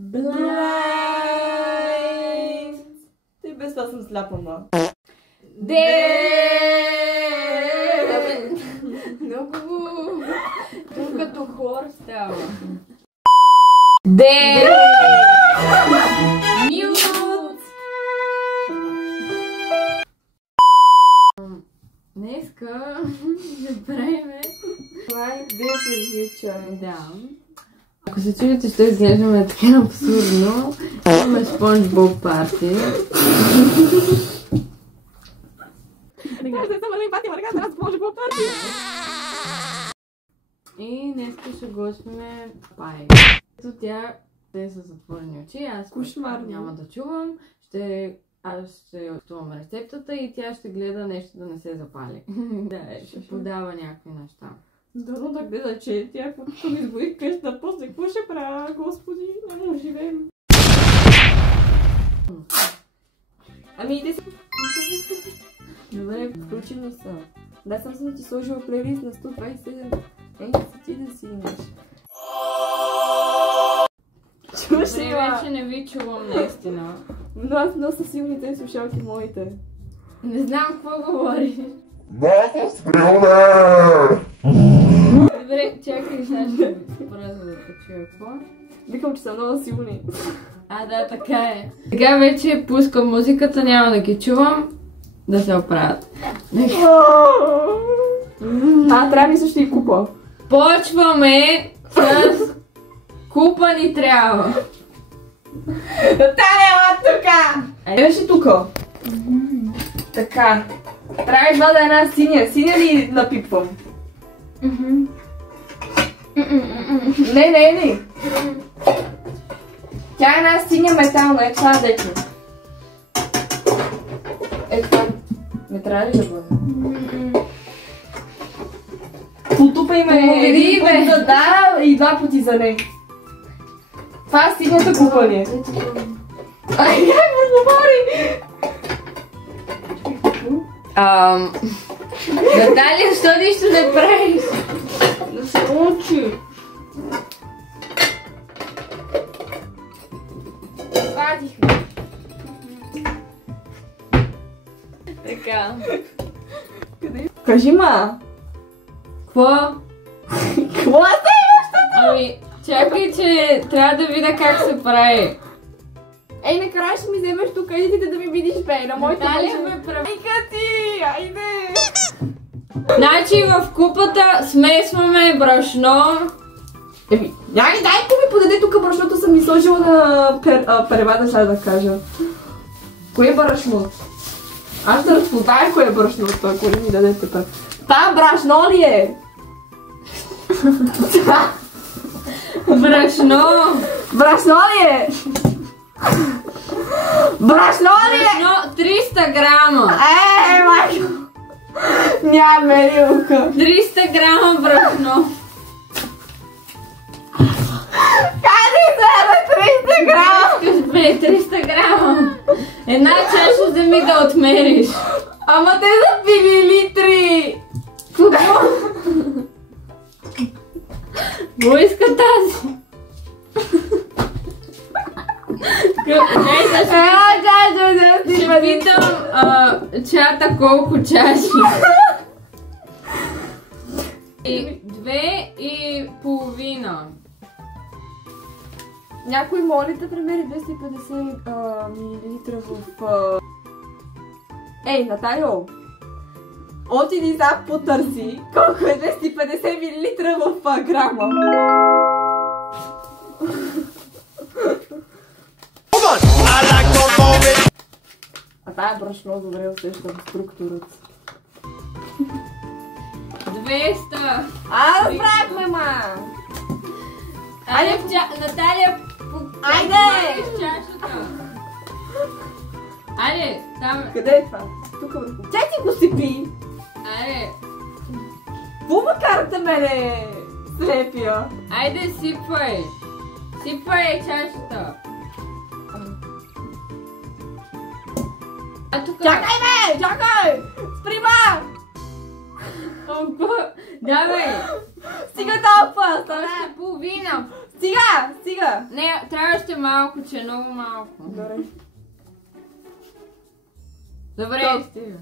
Blind! Ти без това съм сляпа, ма. Много тук като хор става. Мют! Днеска ще правиме Like this in future. Да. Ако се чудите, ще изглеждаме така абсурдно, имаме SpongeBob парти. И днеска ще готвиме пай. Ето тя е с затворени очи, аз няма да чувам, аз ще готувам рецептата и тя ще гледа нещо да не се запали. Да, ще подава някакви неща. Дано да гледа, че тя като ми избори къща, после какво ще правя, господи, не му живеем. Ами иде си. Добре, Включени са. Да, съм ти сложила плейлист на 127. Ей, ти да си имаш. Чуваш ли, ма? вече не ви чувам наистина. Но аз нося силните слушалки моите. Не знам какво говориш. Добре, чакай, сега ще ви споразва да почуя какво. Викам, че са много силни. А, да, така е. Сега вече пускам музиката, няма да ги чувам. Да се оправят. Трябва ми също и купа. Почваме с купа ни трябва. Таня, тука! Беше тука. Така. Трябва едва да е една синя. Синя ли напипвам? Не. Тя е една синя метална, е това дето. Е това. Не трябва ли да бъде? Потупай ме един път за да и два пъти за не. Това е синята купа ли? Ай, ме говори! Наталия, защо нищо не правиш? Да се учи. Вадихме. Така. Кажи, ма! Какво? Какво сте? Ами, чакай, че трябва да видя как се прави. Ей, накрая ще ми вземеш тук идите да ми видиш бе, на моята Наталия мъжа. ме прави. Айка ти, айде! Значи в купата смесваме брашно. Еми, дай ми подаде тук брашното, съм ми сложила на превада, ще да кажа. Кое е брашно? Аз да разпозная кое е брашното, ако не ми дадете път. Та брашно ли е? Брашно! Брашно ли е? Брашно ли е? Брашно 300 грама! Майко! Няма мерилка! 300 грама брашно! Кажи се, 300 грама! Искаш бе, 300 грама! Една чаша вземи да отмериш! Ама те са милилитри! Какво? Какво иска тази? Ще питам чата колко чаши. 2,5. Някой моли да премери 250 милилитра в... Ей, Наталио! Отиди за потърси колко е 250 милилитра в грама. А тая брашно добре усещам структурата. 200. Разбрахме, ма! Айде, Наталия, Айде! в чашата. Айде, там. Къде е това? Тук върху. Тя ти го сипи! Айде. Какво ме карате мене, слепия? Айде, сипвай. Сипвай чашата. А тук... Чакай, бе! Чакай! Спри, ма! Давай. Стига толкова! Още половина. Стига! Не, трябва още малко, че е много малко. Добре, стига.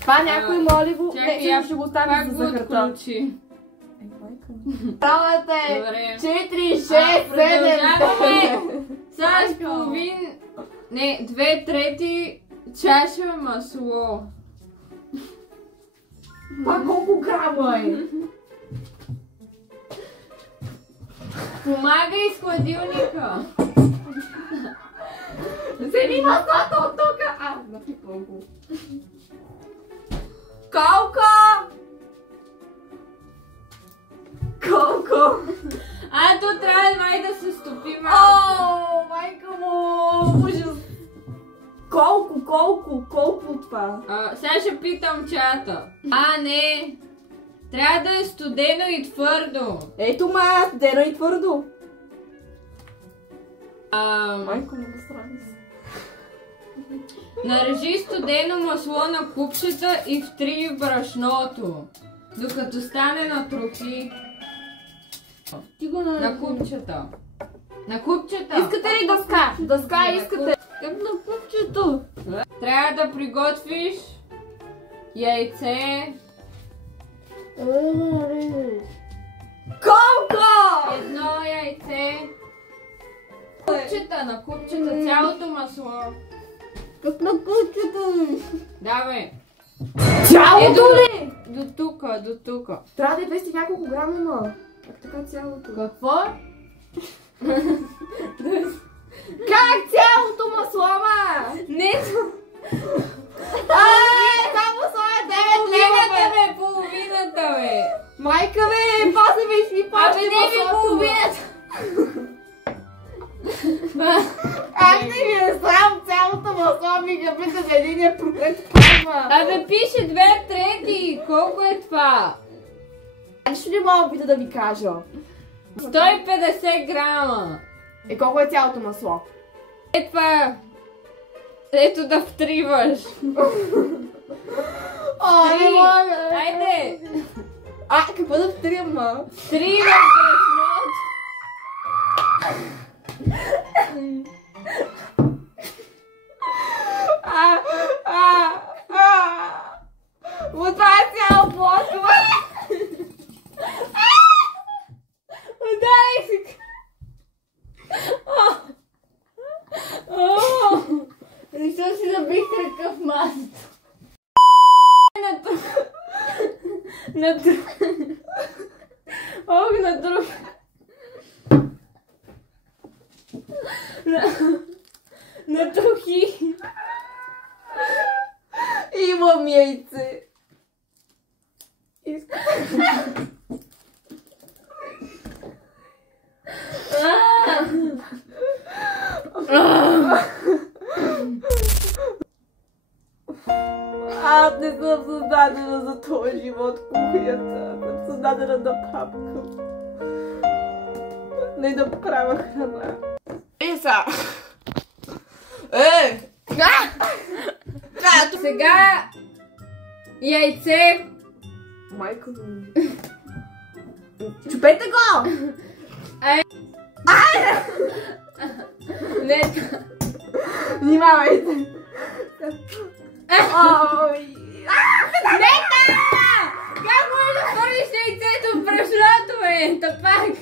Това някой моли го... Чакай, ще го остави за захарта. отключи. Правата е Добре. 4, 6, 7, Продължаваме с половин... Не, 2/3 чаша масло. Това колко грама е? Помагай с хладилника. Вземи маслото от тука! Напипал го. Колко? То трябва май да се стопи малко. Майка му! Ужас! Колко това? Сега ще питам чата. Не! Трябва да е студено и твърдо. Ето студено и твърдо. Майко му го срами се. Нарежи студено масло на купчета и втри в брашното, докато стане на трохи. На купчета. На купчета. Искате ли дъска? Дъска искате. Как на купчето? Трябва да приготвиш яйце. Колко? Едно яйце. На купчета, цялото масло. Как на купчето? Давай. Цялото ли? До тука. Трябва да е 200 няколко грама, ма. Как така цялото? Какво? Как цялото масло, ма? Не, само слоя 9 лева, бе! Половината, бе! Майка, бе! Пази ми, ми пачи маслото, бе! Аз не ви е срам, цялото масло ми гъбите за единия проклет пазма! Пише 2/3! Колко е това? Нищо не мога опита да ви кажа. 150 грама! Колко е цялото масло? Това. Ето да втриваш. Не мога! Айде! Какво да втрим, ма? Втриваш брашното! Това е цяло плоско! Удай си! Защо си забих кръка в масата? На друг. На трохи. Имам яйце. Аз не съм създадена за този живот, кухнята. Съм създадена да папкам. Не да правя храна. Сега яйце. Майко ми. Чупете го! Не. Внимавайте! Нека! Как може да хвърлиш яйцето в брашното, бе? Тапак!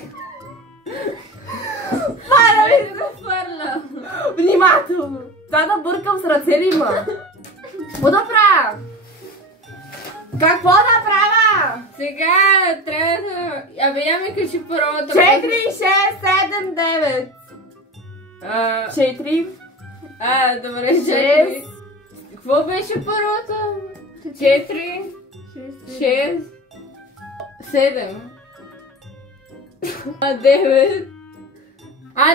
Мара ми! Да го хвърля! Внимателно! Това да бъркам с ръце ли има? Какво да правя? Какво да правя? Сега трябва да... Я ми кажи първата. 4, 6, 7, 9. 4. Добре, 6. Какво беше първата? 4. 6. 7. 9.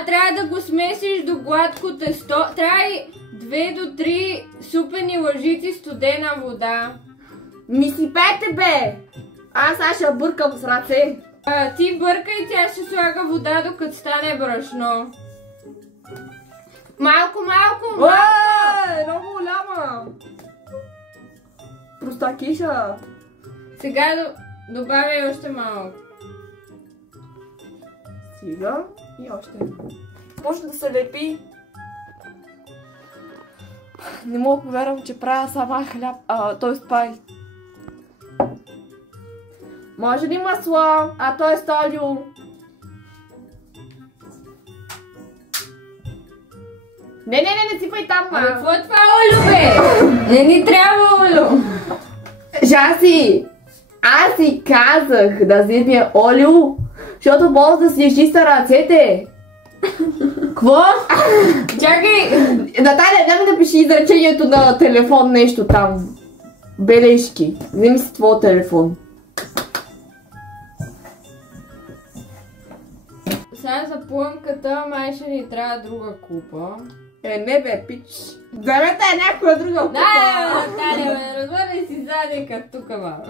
Трябва да го смесиш до гладко тесто. Трябва и 2 до 3 супени лъжици студена вода. Ми сипете, бе! Аз сега ще бъркам с ръце. Ти бъркай, тя ще слага вода, докато стане брашно. Малко! Много голяма! Простакиша! Сега добавяй още малко. Стига. И още едно. Може да се лепи. Не мога да повярвам, че правя сама хляб, т.е. пай. Може ли масло, т.е. олио? Не сипай там, ма! Какво е това олио, бе? Не ни трябва олио! Жаси! Аз си казах да вземе олио, защото може да си изчиста ръцете. Кво? Чакай! Наталя, няма да пиши изречението на телефон, нещо там. Бележки. Вземи си твой телефон. Сега за плънката май ще ни трябва друга купа. Не бе, пич. Вземете някоя друга купа. Да, Наталя, бе, развърни си задника тук, баба.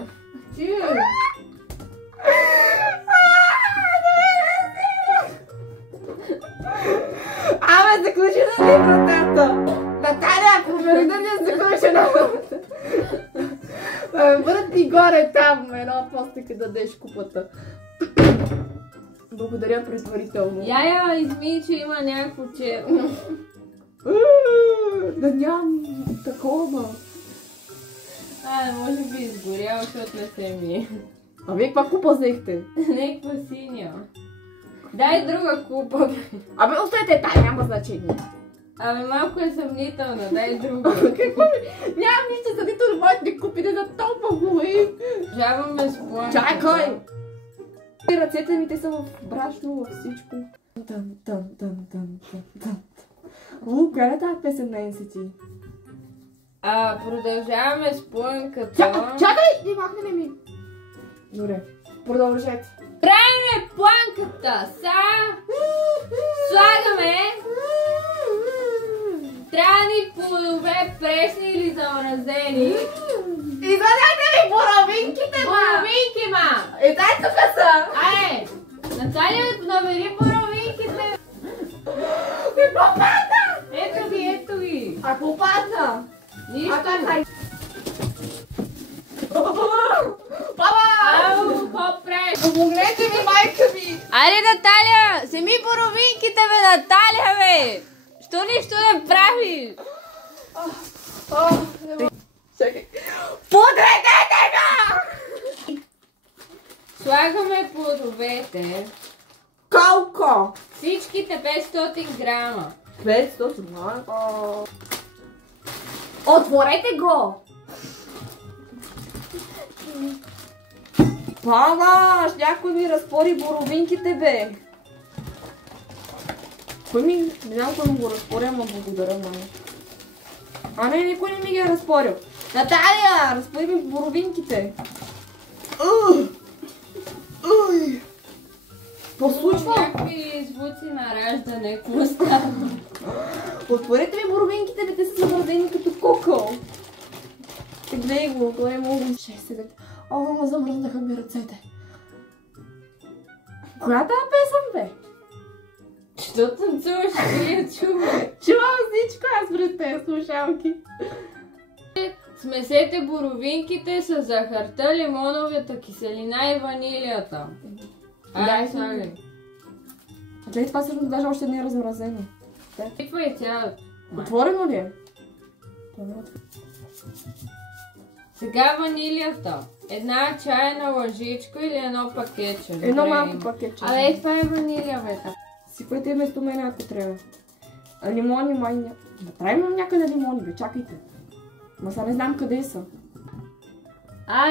Абе, заключи да ни вратата! Наталя, помогни да ни заключи на вратата! Върти горе там, едно после да дадеш купата. Благодаря предварително. Яя, изми, че има някакво черно. Да нямам такова. Може би изгорял, защото не се ми. А вие каква купа взехте? Някаква синя. Дай друга купа. Абе, оставете тая, няма значение. Абе, малко е съмнителна, дай друга. Какво ми? Нямам нищо съмнително, моите купите за толкова хубави. Жаваме с планка. Чакай! Ръцете ми, те са в брашно, във всичко. Коя е тази песен на NCT? Продължаваме с плънката. Чакай! Не махне ми! Добре, продължете. Правиме планката! Слагаме трябва ни плодове, пресни или замразени. Извадете ми боровинките, ма! Боровинки, ма! Дай тук са! Ай! Наталя, намери боровинките! Ми попадна! Ето ги! А попадна! Нищо! Баба! Ау, какво правиш? Помогнете ми, майка ми! Айде, Наталя! Вземи боровинките, бе, Наталя, бе! Що нищо не правиш? Чакай. Подредете го! Слагаме плодовете. Колко? Всичките 500 грама. 500 грама. Отворете го! Баба, някой ми разпори боровинките, бе. Кой ми... Не знам кой му го разпори, ама благодаря, мама. Не, никой не ми ги е разпорил. Наталия, разпори ми боровинките. Послушва? Някакви звуци на раждане, какво става? Отворете ми боровинките, бе, те са замразени като кукъл. Гледай го, той е много 6-7. Ма замръзнаха ми ръцете. Коя тази песен, бе? Що танцуваш, ти я чува? Чувам всичко аз пред тези слушалки. Смесете боровинките с захарта, лимоновата киселина и ванилията. Дай, слагай. Гледай, това всъщност даже още не е размразено. Тиква и цяло. Отворено ли е? Сега ванилията. Една чайна лъжичка или едно пакетче. Едно малко пакетче. Абе, това е ванилия, бе. Сипайте вместо мен, ако трябва. Лимони май няма. Трябва имам някъде лимони, бе, чакайте. Ма сега не знам къде са.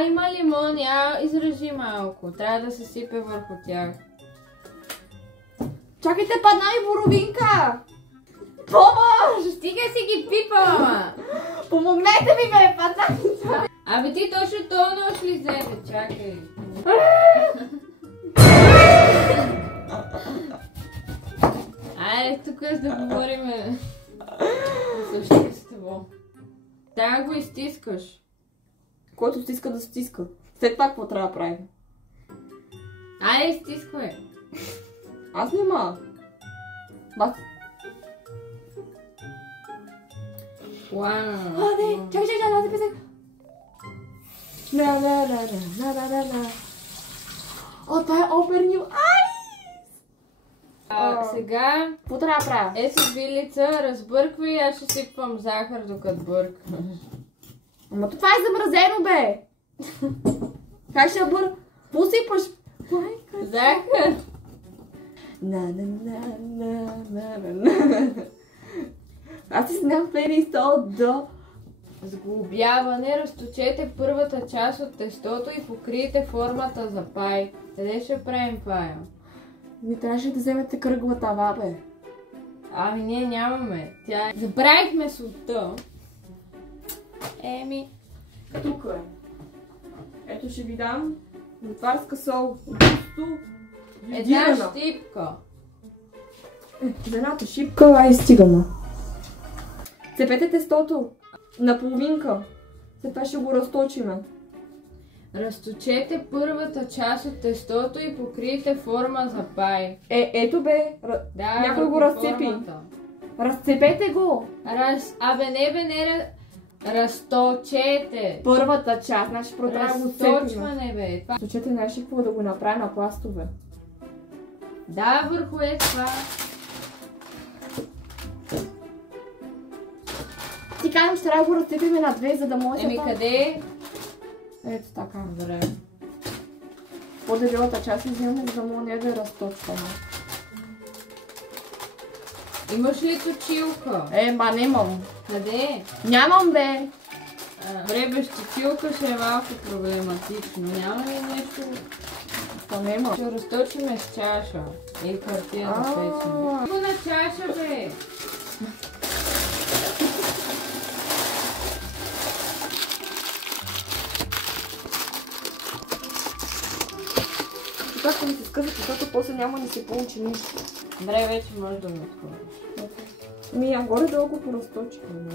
Има лимони, изрежи малко. Трябва да се сипе върху тях. Чакайте, падна ми боровинка! Помощ! Стига си ги пипала, ма! Помогнете ми, бе, падна ми! Абе ти точно това нощ ли вземе? Чакай. Айде, тук да говорим за същество. Трябва го изтискаш. Който стиска да стиска. След това какво трябва да правим? Айде, изтисквай. Аз нема. Бас. Вау. Не, чакай, да записах. О, това е Open New Eyes! Сега... Какво трябва да правя? Е си вилица, разбърквай и аз ще сипвам захар докато бъркваш. Ама това е замразено, бе! Как ще Посипаш? Захар! Аз си снях плейлиста от до... Сглобяване, разточете първата част от тестото и покрийте формата за пай. Къде ще правим пая? Ви трябваше да вземете кръгла тава, бе. Ами ние нямаме. Забравихме солта. Еми... Тук е. Ето ще ви дам готварска сол. Густо. Една щипка. За едната шипка, ай стигаме. Цепете тестото на половинка. След това ще го разточиме. Разточете първата част от тестото и покрийте форма за пай. Ето бе. Да, някой го разцепи. Разцепете го. Разточете. Първата част, значи трябва да го цепим. Разточване, бе. Разточете, знаеш ли какво да го направя на пластове? Да, върху е това. Ти казвам, че трябва да го разцепиме на две, за да може Еми къде? Ето така. Добре. По-дебелата част взимаме, за да може да разточваме. Имаш ли точилка? Ма нямам. Къде? Нямам, бе. Добре, без точилка ще е малко проблематично. Няма ли нещо? Нема. Ще разточиме с чаша. И хартия за печене. Какво на чаша, бе? Така ще ми се скъса, защото после няма да се получи нищо. Добре, вече може да ме отвориш. А горе-долу го поразточихме.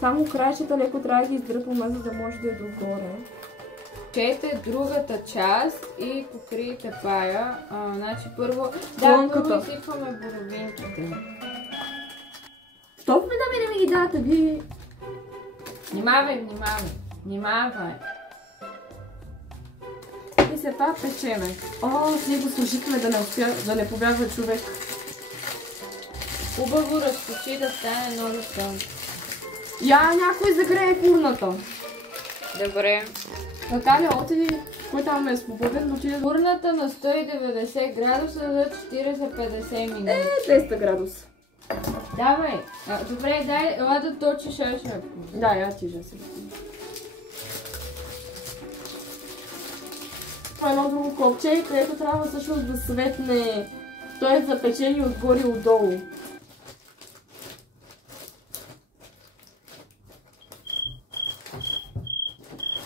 Само краищата леко трябва да ги издръпваме, за да може да е догоре. Чете другата част и покрийте пая. Значи първо... Плънката. Първо изсипваме боровинките. Що ме да ми ги дадете, ви? Внимавай. И след това печеме. Ние го служихме да не побягва човек. Хубаво разточи да стане много тънко. Някой загрее фурната. Добре. Наталя, отиди, кой там е свободен, отиде до Фурната на 190 градуса за 40-50 минути. 200 градуса. Давай. Добре, дай, ела да точиш още. Да, я тижа се. Това е едно друго копче, където трябва всъщност да светне. Той е запечени отгоре и отдолу.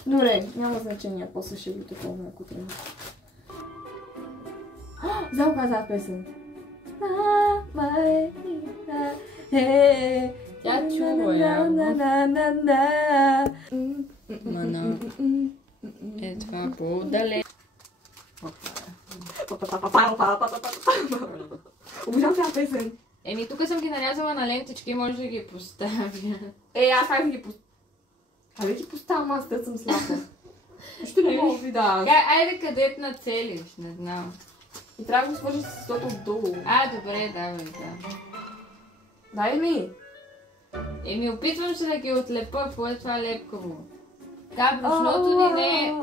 Добре, няма значение, после ще го такова, ако трябва. Знам коя за песен. Тя чува явно. Мана. Е, това по-далеч. Обожавам тази песен. Еми, тук съм ги нарязала на лентички и може да ги поставя. Аз как ги поставя? Абе ги поставям, аз да съм слаба. Ще не мога ви да. Айде където нацелиш, не знам. И трябва да го сложиш с тото отдолу. Добре, давай, да. Дай ми. Еми, опитвам се да ги отлепа, какво е това лепкаво. Да, брашното ни не е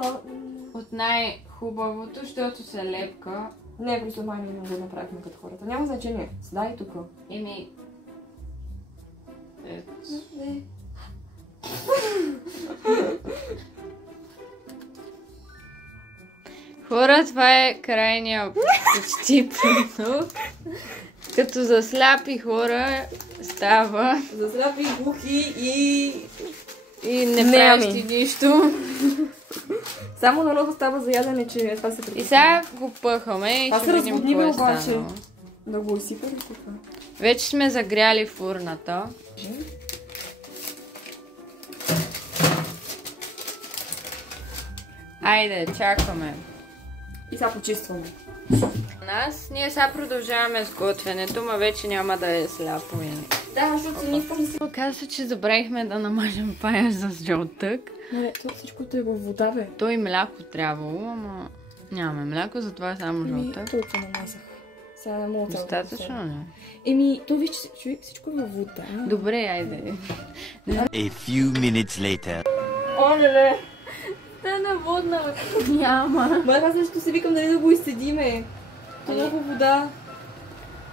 от най-хубавото, защото се лепка. Не, просто май не го направихме като хората. Няма значение. Дай тук. Еми... Хора, това е крайния почти продукт. Като за сляпи хора става. За сляпи, глухи и не правиш нищо. Само на ново става за ядене, че това се прекъсва. И сега го пъхаме и ще видим какво е станало. Да го изсипа ли тук? Вече сме загряли фурната. Айде, чакаме. И сега почистваме. Ние сега продължаваме с готвенето, ма вече няма да е сляпо. Да, защото не искам да си... Оказва се, че забравихме да намажем пая с жълтък. Не, това всичкото е във вода, бе. То и мляко трябвало, ама нямаме мляко, затова само жълтък. Толкова намазах. Сега не мога цялото. Достатъчно ли? Еми, то виж, човек всичко е във вода. Добре, айде. A few minutes later. О, не. Стана водна, няма. Ма аз нещо се викам дали да го изседиме. То много вода.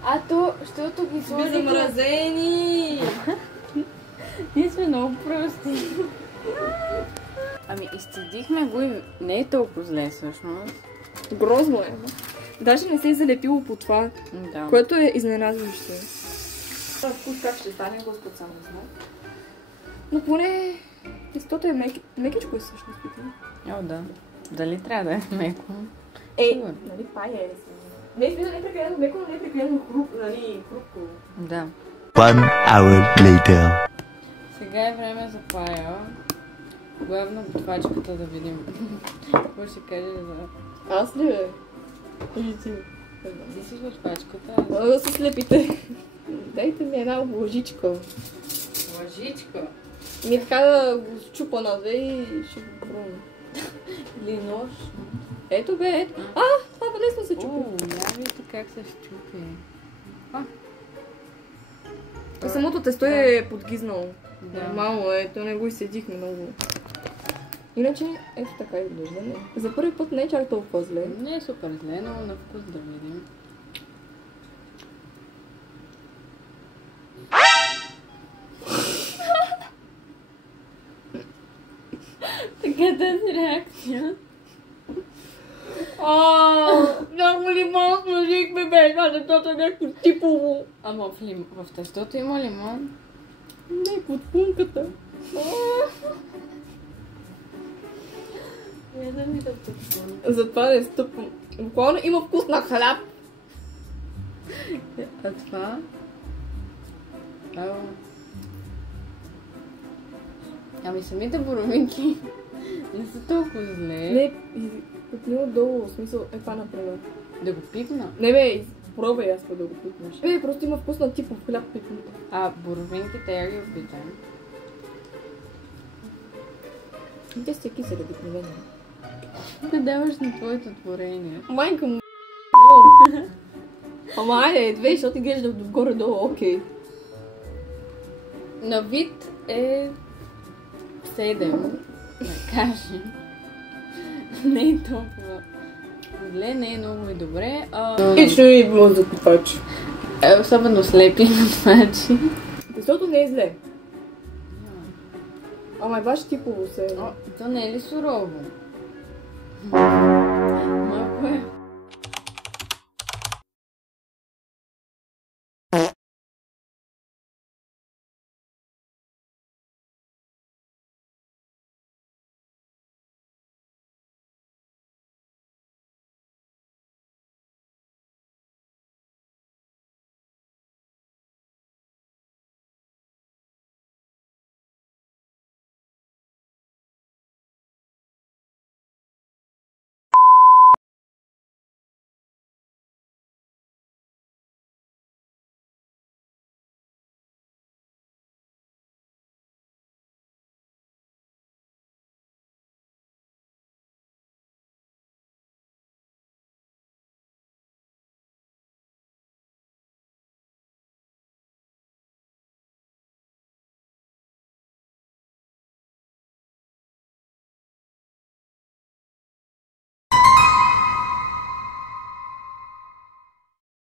А то, защото ги Сме сложихме... замразени. Ние сме много прости. Ами, изцедихме го и не е толкова зле всъщност. Грозно е. Даже не се е залепило по това, Да. което е изненадващо. Това вкус как ще стане, Господ сам не знае. Но поне тестото е мекичко е всъщност. О, да. Дали трябва да е меко? Нали пая е си. Не е смисъл, не е прекалено меко, но не е прекалено хрупко. Да. 1 hour later. Сега е време за пая. Главно готвачката да видим. Какво ще каже за... Аз ли бе? Или ти? Ти си готвачката. Мога да се слепите. Дайте ми една лъжичка. Лъжичка. Ми така да го чупа на две и ще го пробвам. Или нож. Ето бе, ето. Това лесно се чупи. Я видите как се щупи. Самото тесто е подгизнало. Да. Нормално е, то не го изседихме много. Иначе, ето така изглежда. За първи път не е чак толкова зле. Не е супер зле, но на вкус да видим. Така тази реакция. Много лимон сложихме бе, защото е нещо типово. Ама в тестото има лимон. Не, под пунката. Не да ми да тъпвам. Затова не стъпвам. Буквално има вкус на хляб. А това? Ами самите боровинки не са толкова зле. Не, пипни отдолу, в смисъл е това например. Да го пипна. Не бе, пробвай аз да го пипнеш. Бе, просто има вкус на типов хляб пипната. А боровинките я ги опитам. Те сте кисели обикновено. Да даваш на твоето творение. Майка му. Ама айде, две, защото ти гледаш горе-долу, окей. На вид е 7, да кажем. Не е толкова зле, не е много и добре. Ично не е било за готвач. Особено слепи готвачи. Тестото не е зле. Ама е баш типово се. То не е ли сурово?